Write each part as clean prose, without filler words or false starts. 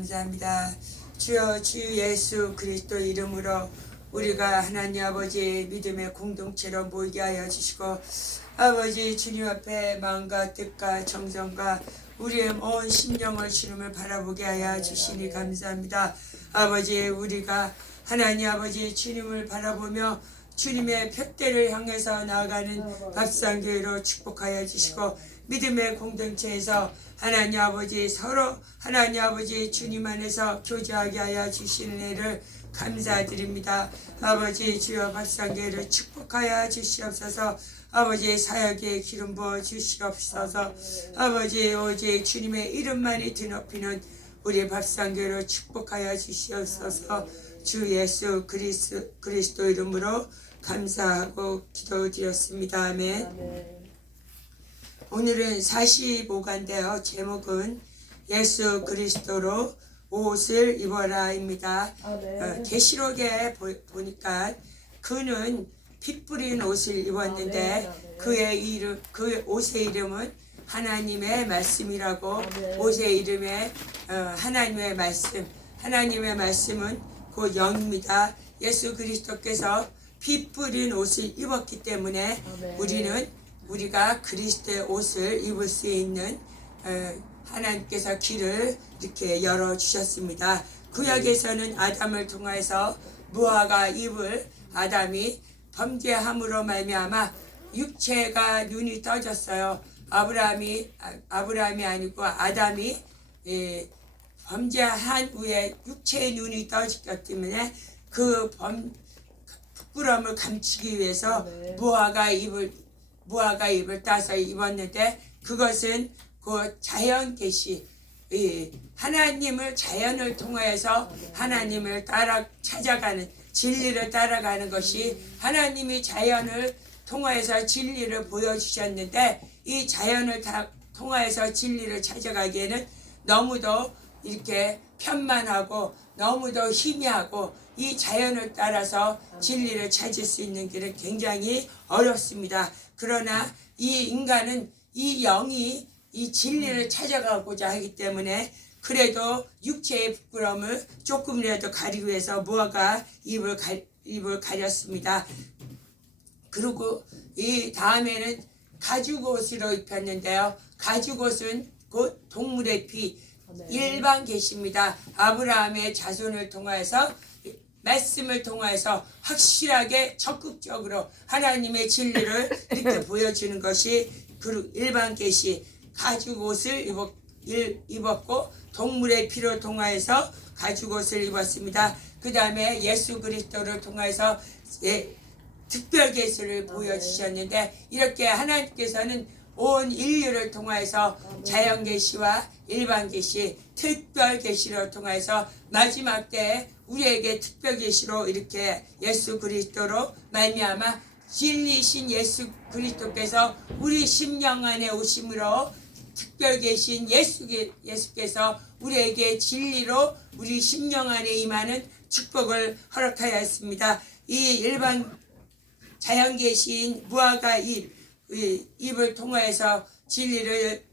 감사합니다. 주여 주 예수 그리스도 이름으로 우리가 하나님 아버지 믿음의 공동체로 모이게 하여 주시고 아버지 주님 앞에 마음과 뜻과 정성과 우리의 온 심령을 주님을 바라보게 하여 주시니 감사합니다. 아버지 우리가 하나님 아버지 주님을 바라보며 주님의 푯대를 향해서 나아가는 밥상교회로 축복하여 주시고 믿음의 공동체에서 하나님 아버지 서로 하나님 아버지 주님 안에서 교제하게 하여 주시는 애를 감사드립니다. 아버지 주여 밥상교회를 축복하여 주시옵소서. 아버지 사역에 기름 부어 주시옵소서. 아버지 오직 주님의 이름만이 드높이는 우리 밥상교회를 축복하여 주시옵소서. 주 예수 그리스도 이름으로 감사하고 기도드렸습니다. 아멘. 오늘은 45가인데요. 제목은 예수 그리스도로 옷을 입어라입니다. 계시록에 보니까 그는 피 뿌린 옷을 입었는데 그 옷의 이름은 하나님의 말씀이라고. 옷의 이름에 하나님의 말씀은 그 영입니다. 예수 그리스도께서 피 뿌린 옷을 입었기 때문에 우리가 그리스도의 옷을 입을 수 있는 하나님께서 길을 이렇게 열어주셨습니다. 구약에서는 아담을 통해서 무화과 잎을 아담이 범죄함으로 말미암아 육체가 눈이 떠졌어요. 아브라함이 아니고 아담이 범죄한 후에 육체의 눈이 떠졌기 때문에 그 부끄러움을 감추기 위해서 무화과 잎을 따서 입었는데 그것은 그 자연 계시, 하나님을 자연을 통해서 하나님을 찾아가는 진리를 따라가는 것이 하나님이 자연을 통해서 진리를 보여주셨는데 이 자연을 통해서 진리를 찾아가기에는 너무도 이렇게 편만하고 너무도 희미하고 이 자연을 따라서 진리를 찾을 수 있는 길은 굉장히 어렵습니다. 그러나 이 인간은 이 영이 이 진리를 찾아가고자 하기 때문에 그래도 육체의 부끄러움을 조금이라도 가리기 위해서 무화과 잎을 가렸습니다. 그리고 이 다음에는 가죽옷으로 입혔는데요. 가죽옷은 곧 동물의 피, 일반 계시입니다. 아브라함의 자손을 통해서 말씀을 통해서 확실하게 적극적으로 하나님의 진리를 이렇게 보여주는 것이 그 일반 계시. 가죽옷을 입었고 동물의 피를 통해서 가죽옷을 입었습니다. 그 다음에 예수 그리스도를 통해서 특별 계시를 보여주셨는데 이렇게 하나님께서는 온 인류를 통해서 자연 계시와 일반 계시, 특별 계시를 통해서 마지막 때에 우리에게 특별 계시로 이렇게 예수 그리스도로 말미암아 진리신 예수 그리스도께서 우리 심령 안에 오심으로 특별 계신 예수께서 우리에게 진리로 우리 심령 안에 임하는 축복을 허락하였습니다. 이 일반 자연 계시인 무화과 잎을 통해서 진리를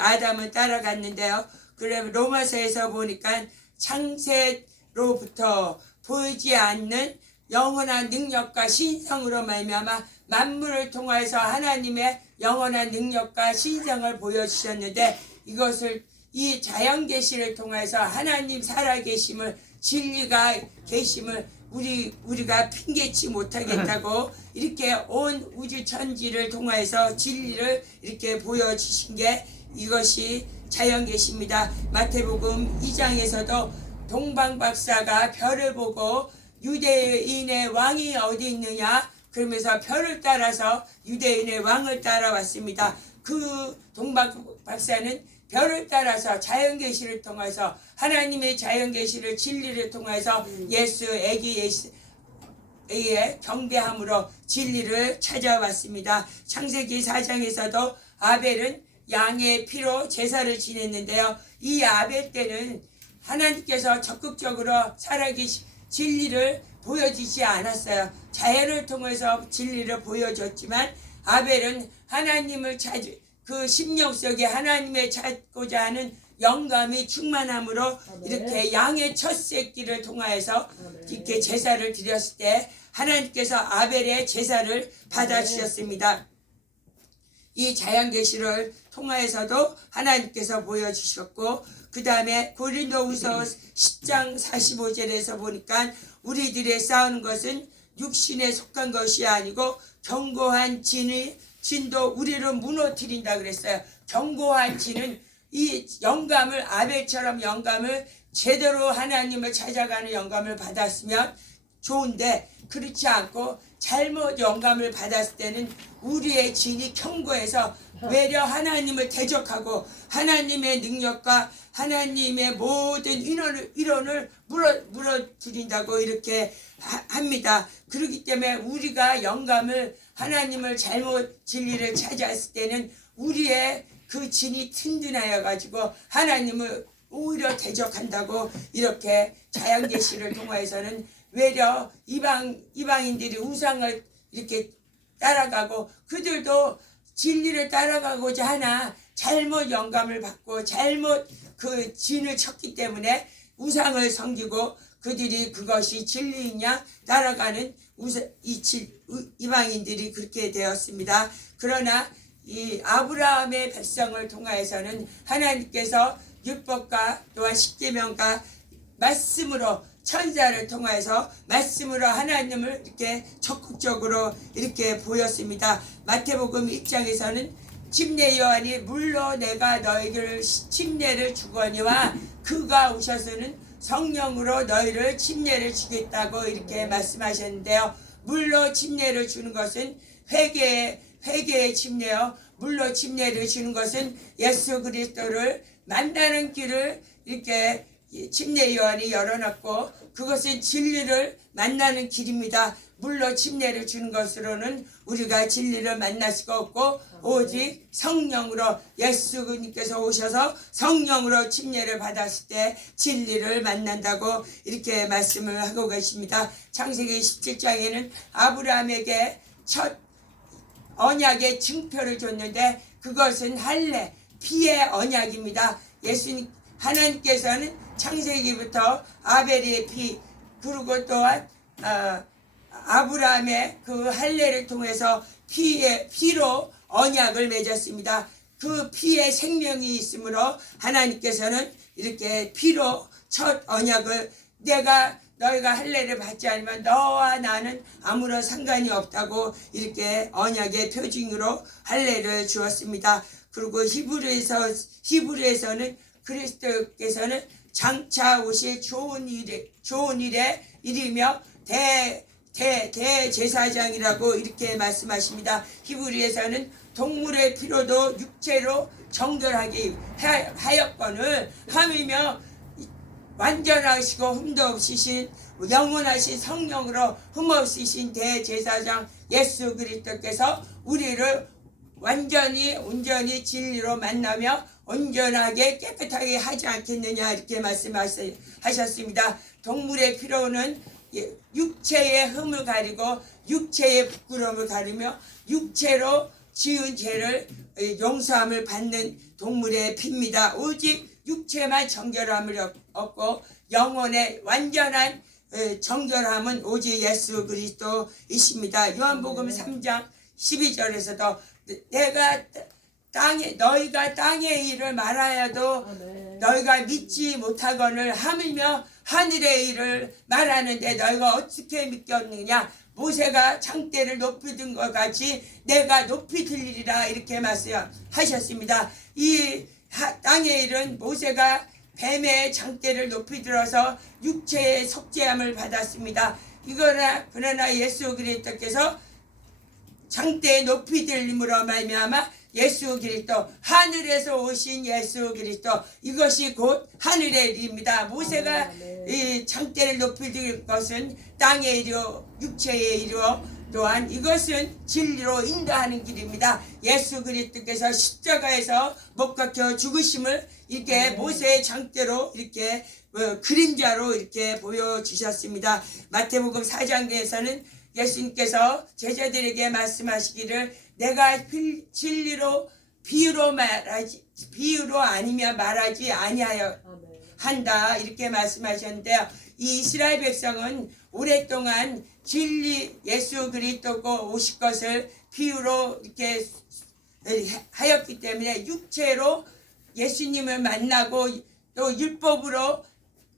아담은 따라갔는데요. 그래 로마서에서 보니까 창세로부터 보이지 않는 영원한 능력과 신성으로 말미암아 만물을 통해서 하나님의 영원한 능력과 신성을 보여주셨는데 이것을 이 자연 계시를 통해서 하나님 살아계심을 진리가 계심을 우리가 핑계치 못하겠다고 이렇게 온 우주 천지를 통해서 진리를 이렇게 보여주신 게 이것이 자연 계시입니다. 마태복음 2장에서도 동방박사가 별을 보고 유대인의 왕이 어디 있느냐 그러면서 별을 따라서 유대인의 왕을 따라왔습니다. 그 동방박사는 별을 따라서 자연계시를 통해서 하나님의 자연계시를 진리를 통해서 예수 애기 예수의 경배함으로 진리를 찾아왔습니다. 창세기 4장에서도 아벨은 양의 피로 제사를 지냈는데요. 이 아벨 때는 하나님께서 적극적으로 살아계신 진리를 보여주지 않았어요. 자연을 통해서 진리를 보여줬지만 아벨은 하나님을 그 심령 속에 하나님을 찾고자 하는 영감이 충만함으로 아멘. 이렇게 양의 첫 새끼를 통하여서 아멘. 이렇게 제사를 드렸을 때 하나님께서 아벨의 제사를 받아주셨습니다. 이 자연계시를 통하여서도 하나님께서 보여주셨고, 그 다음에 고린도후서 10장 45절에서 보니까 우리들의 싸우는 것은 육신에 속한 것이 아니고 견고한 진도 우리를 무너뜨린다 그랬어요. 견고한 진은 이 영감을, 아벨처럼 영감을 제대로 하나님을 찾아가는 영감을 받았으면 좋은데, 그렇지 않고 잘못 영감을 받았을 때는 우리의 진이 견고해서 외려 하나님을 대적하고 하나님의 능력과 하나님의 모든 이론을 무너뜨린다고 이렇게 합니다. 그렇기 때문에 우리가 영감을, 하나님을 잘못 진리를 찾았을 때는 우리의 그 진이 튼튼하여 가지고 하나님을 오히려 대적한다고 이렇게 자연계시를 통해서는 외려 이방인들이 우상을 이렇게 따라가고 그들도 진리를 따라가고자 하나 잘못 영감을 받고 잘못 그 진을 쳤기 때문에 우상을 섬기고 그들이 그것이 진리이냐 따라가는 이방인들이 그렇게 되었습니다. 그러나 이 아브라함의 백성을 통하여서는 하나님께서 율법과 또한 십계명과 말씀으로 천사를 통해서 말씀으로 하나님을 이렇게 적극적으로 이렇게 보였습니다. 마태복음 1장에서는 침례 요한이 물로 내가 너희를 침례를 주거니와 그가 오셔서는 성령으로 너희를 침례를 주겠다고 이렇게 말씀하셨는데요. 물로 침례를 주는 것은 회개의 침례요. 물로 침례를 주는 것은 예수 그리스도를 만나는 길을 이렇게 침례 요한이 열어놨고 그것은 진리를 만나는 길입니다. 물로 침례를 주는 것으로는 우리가 진리를 만날 수가 없고 오직 성령으로 예수님께서 오셔서 성령으로 침례를 받았을 때 진리를 만난다고 이렇게 말씀을 하고 계십니다. 창세기 17장에는 아브라함에게 첫 언약의 증표를 줬는데 그것은 할례, 피의 언약입니다. 하나님께서는 창세기부터 아벨의 피, 그리고 또한 아브라함의 그 할례를 통해서 피로 언약을 맺었습니다. 그 피에 생명이 있으므로 하나님께서는 이렇게 피로 첫 언약을 너희가 할례를 받지 않으면 너와 나는 아무런 상관이 없다고 이렇게 언약의 표징으로 할례를 주었습니다. 그리고 히브리에서는 그리스도께서는 장차 오실 좋은 일의 일이며 대제사장이라고 이렇게 말씀하십니다. 히브리에서는 동물의 피로도 육체로 정결하게 하였거늘 함이며 완전하시고 흠도 없으신 영원하신 성령으로 흠 없으신 대제사장 예수 그리스도께서 우리를 온전히 진리로 만나며 온전하게 깨끗하게 하지 않겠느냐 이렇게 말씀하셨습니다. 동물의 피로는 육체의 흠을 가리고 육체의 부끄러움을 가리며 육체로 지은 죄를 용서함을 받는 동물의 피입니다. 오직 육체만 정결함을 얻고 영혼의 완전한 정결함은 오직 예수 그리스도이십니다. 요한복음 3장 12절에서도 너희가 땅의 일을 말하여도 너희가 믿지 못하거늘 하물며 하늘의 일을 말하는데 너희가 어떻게 믿겠느냐. 모세가 창대를 높이 든 것 같이 내가 높이 들리리라 이렇게 말씀하셨습니다. 이 땅의 일은 모세가 뱀의 장대를 높이 들어서 육체의 속죄함을 받았습니다. 그러나 예수 그리스도께서 장대에 높이 들림으로 말미암아 예수 그리스도 하늘에서 오신 예수 그리스도 이것이 곧 하늘의 일입니다. 모세가 이 장대를 높이 들 것은 땅의 일이요 육체의 일이요 또한 이것은 진리로 인도하는 길입니다. 예수 그리스도께서 십자가에서 못 박혀 죽으심을 이렇게 모세의 장대로 이렇게 그림자로 이렇게 보여주셨습니다. 마태복음 4장에서는 예수님께서 제자들에게 말씀하시기를 내가 진리로 비유로 비유로 아니면 말하지 아니하여 한다 이렇게 말씀하셨는데요. 이 이스라엘 백성은 오랫동안 진리 예수 그리스도고 오실 것을 비유로 이렇게 하였기 때문에 육체로 예수님을 만나고 또 율법으로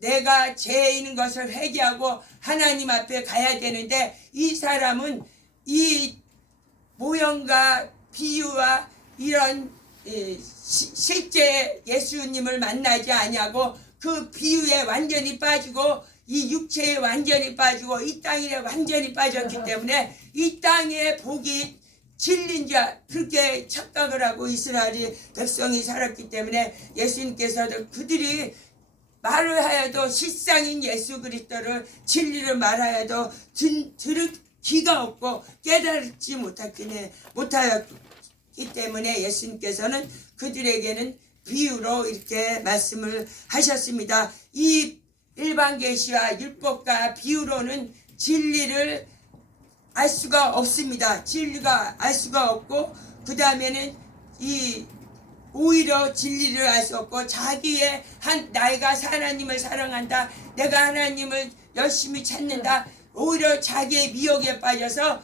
내가 죄 있는 것을 회개하고 하나님 앞에 가야 되는데 이 사람은 이 모형과 비유와 이런 실제 예수님을 만나지 아니하고 그 비유에 완전히 빠지고 이 육체에 완전히 빠지고 이 땅에 완전히 빠졌기 때문에 이 땅의 복이 진린 자 그렇게 착각을 하고 이스라엘 백성이 살았기 때문에 예수님께서도 그들이 말을 하여도 실상인 예수 그리스도를 진리를 말하여도 들을 귀가 없고 깨달지 못하였기 때문에 예수님께서는 그들에게는 비유로 이렇게 말씀을 하셨습니다. 이 일반 계시와 율법과 비유로는 진리를 알 수가 없습니다. 진리가 알 수가 없고 그 다음에는 이 오히려 진리를 알 수 없고 자기의 내가 하나님을 사랑한다, 내가 하나님을 열심히 찾는다, 오히려 자기의 미혹에 빠져서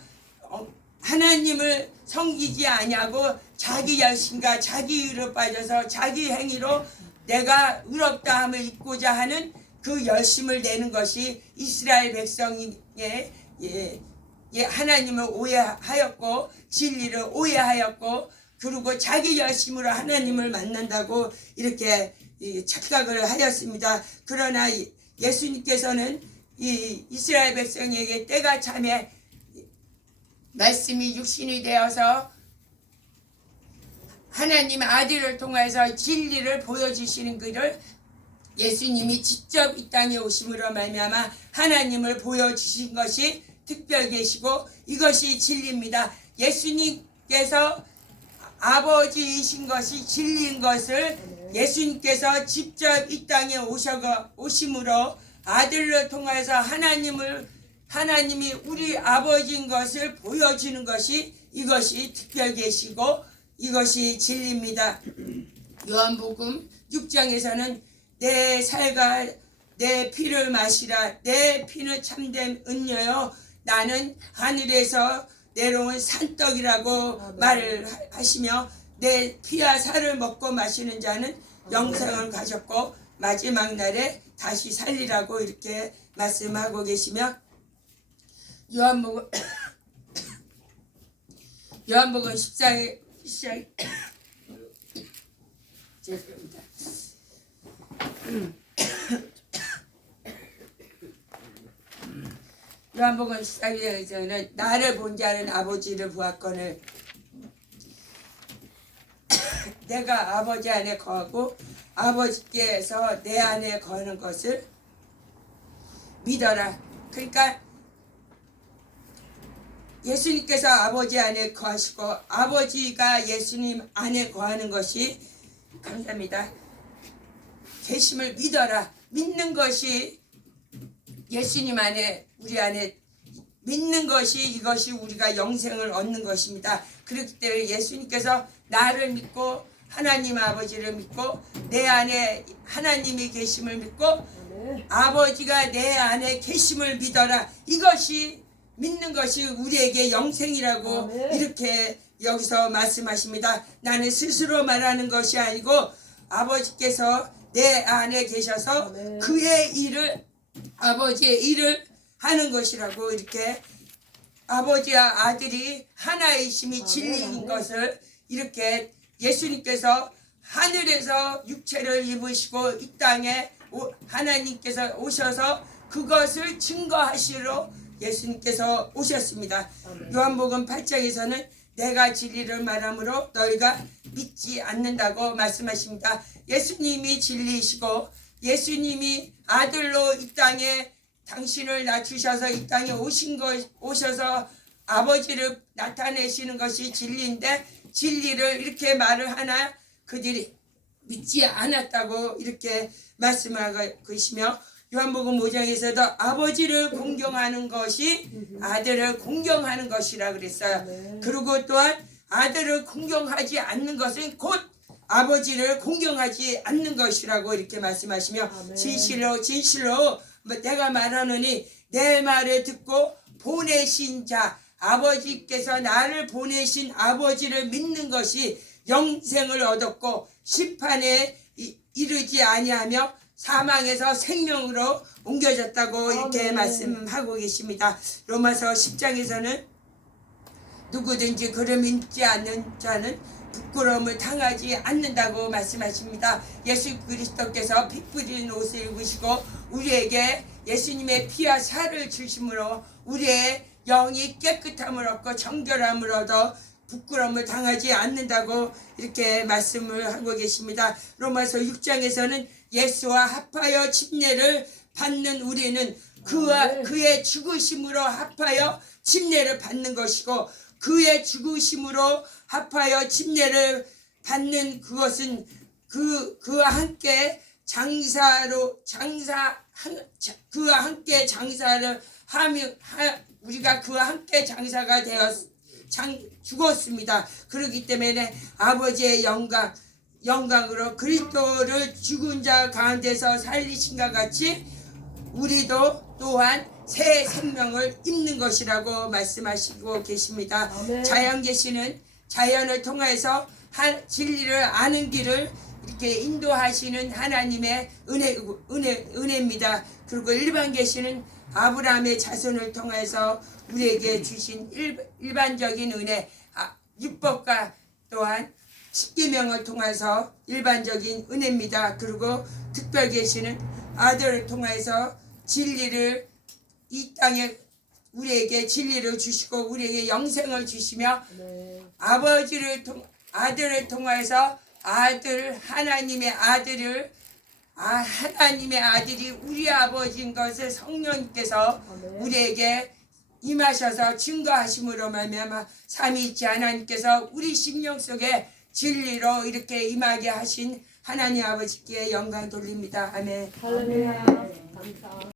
하나님을 섬기지 아니하고 자기 열심과 자기 의로 빠져서 자기 행위로 내가 의롭다 함을 잊고자 하는 그 열심을 내는 것이 이스라엘 백성의 하나님을 오해하였고 진리를 오해하였고 그리고 자기 열심으로 하나님을 만난다고 이렇게 착각을 하였습니다. 그러나 예수님께서는 이 이스라엘 백성에게 때가 참에 말씀이 육신이 되어서 하나님 아들을 통해서 진리를 보여주시는 것을 예수님이 직접 이 땅에 오심으로 말미암아 하나님을 보여주신 것이 특별 계시고 이것이 진리입니다. 예수님께서 아버지이신 것이 진리인 것을 예수님께서 직접 이 땅에 오심으로 아들을 통해서 하나님이 우리 아버지인 것을 보여주는 것이 이것이 특별 계시고 이것이 진리입니다. 요한복음 6장에서는 내 살과 내 피를 마시라. 내 피는 참된 은료요 나는 하늘에서 내려온 산떡이라고 말을 하시며 내 피와 살을 먹고 마시는 자는 영생을 가졌고 마지막 날에 다시 살리라고 이렇게 말씀하고 계시며 요한복음 14장 죄송합니다. 요한복음 14장에서는 나를 본 자는 아버지를 보았거늘 내가 아버지 안에 거하고 아버지께서 내 안에 거하는 것을 믿어라. 그러니까 예수님께서 아버지 안에 거하시고 아버지가 예수님 안에 거하는 것이 감사합니다. 계심을 믿어라. 믿는 것이 예수님 안에 우리 안에 믿는 것이 이것이 우리가 영생을 얻는 것입니다. 그렇기 때문에 예수님께서 나를 믿고 하나님 아버지를 믿고 내 안에 하나님이 계심을 믿고 아버지가 내 안에 계심을 믿어라. 이것이 믿는 것이 우리에게 영생이라고 이렇게 여기서 말씀하십니다. 나는 스스로 말하는 것이 아니고 아버지께서 내 안에 계셔서 그의 일을 아버지의 일을 하는 것이라고 이렇게 아버지와 아들이 하나이심이 진리인 것을 이렇게 예수님께서 하늘에서 육체를 입으시고 이 땅에 하나님께서 오셔서 그것을 증거하시러 예수님께서 오셨습니다. 요한복음 8장에서는 내가 진리를 말함으로 너희가 믿지 않는다고 말씀하십니다. 예수님이 진리이시고 예수님이 아들로 이 땅에 당신을 낮추셔서 이 땅에 오셔서 아버지를 나타내시는 것이 진리인데 진리를 이렇게 말을 하나 그들이 믿지 않았다고 이렇게 말씀하고 계시며 요한복음 5장에서도 아버지를 공경하는 것이 아들을 공경하는 것이라 그랬어요. 그리고 또한 아들을 공경하지 않는 것은 곧 아버지를 공경하지 않는 것이라고 이렇게 말씀하시며 아멘. 진실로 진실로 내가 말하노니 내 말을 듣고 보내신 자 아버지께서 나를 보내신 아버지를 믿는 것이 영생을 얻었고 심판에 이르지 아니하며 사망에서 생명으로 옮겨졌다고 이렇게 아멘. 말씀하고 계십니다. 로마서 10장에서는 누구든지 그를 믿지 않는 자는 부끄러움을 당하지 않는다고 말씀하십니다. 예수 그리스도께서 피 뿌린 옷을 입으시고 우리에게 예수님의 피와 살을 주심으로 우리의 영이 깨끗함을 얻고 정결함을 얻어 부끄러움을 당하지 않는다고 이렇게 말씀을 하고 계십니다. 로마서 6장에서는 예수와 합하여 침례를 받는 우리는 그의 죽으심으로 합하여 침례를 받는 것이고 그의 죽으심으로 합하여 침례를 받는 그것은 그와 함께 그와 함께 장사를 하며 우리가 그와 함께 장사가 죽었습니다. 그렇기 때문에 아버지의 영광으로 그리스도를 죽은 자 가운데서 살리신과 같이 우리도 또한 새 생명을 입는 것이라고 말씀하시고 계십니다. 아멘. 자연 계시는 자연을 통해서 진리를 아는 길을 이렇게 인도하시는 하나님의 은혜입니다. 그리고 일반 계시는 아브라함의 자손을 통해서 우리에게 주신 일반적인 은혜, 율법과 또한 십계명을 통해서 일반적인 은혜입니다. 그리고 특별 계시는 아들을 통해서 진리를 이 땅에 우리에게 진리를 주시고 우리에게 영생을 주시며 네. 아들을 통해서 하나님의 아들이 우리 아버지인 것을 성령님께서 우리에게 임하셔서 증거하심으로 말미암아 삼위일체 하나님께서 우리 심령 속에 진리로 이렇게 임하게 하신 하나님 아버지께 영광 돌립니다. 아멘. 할렐루야. 감사.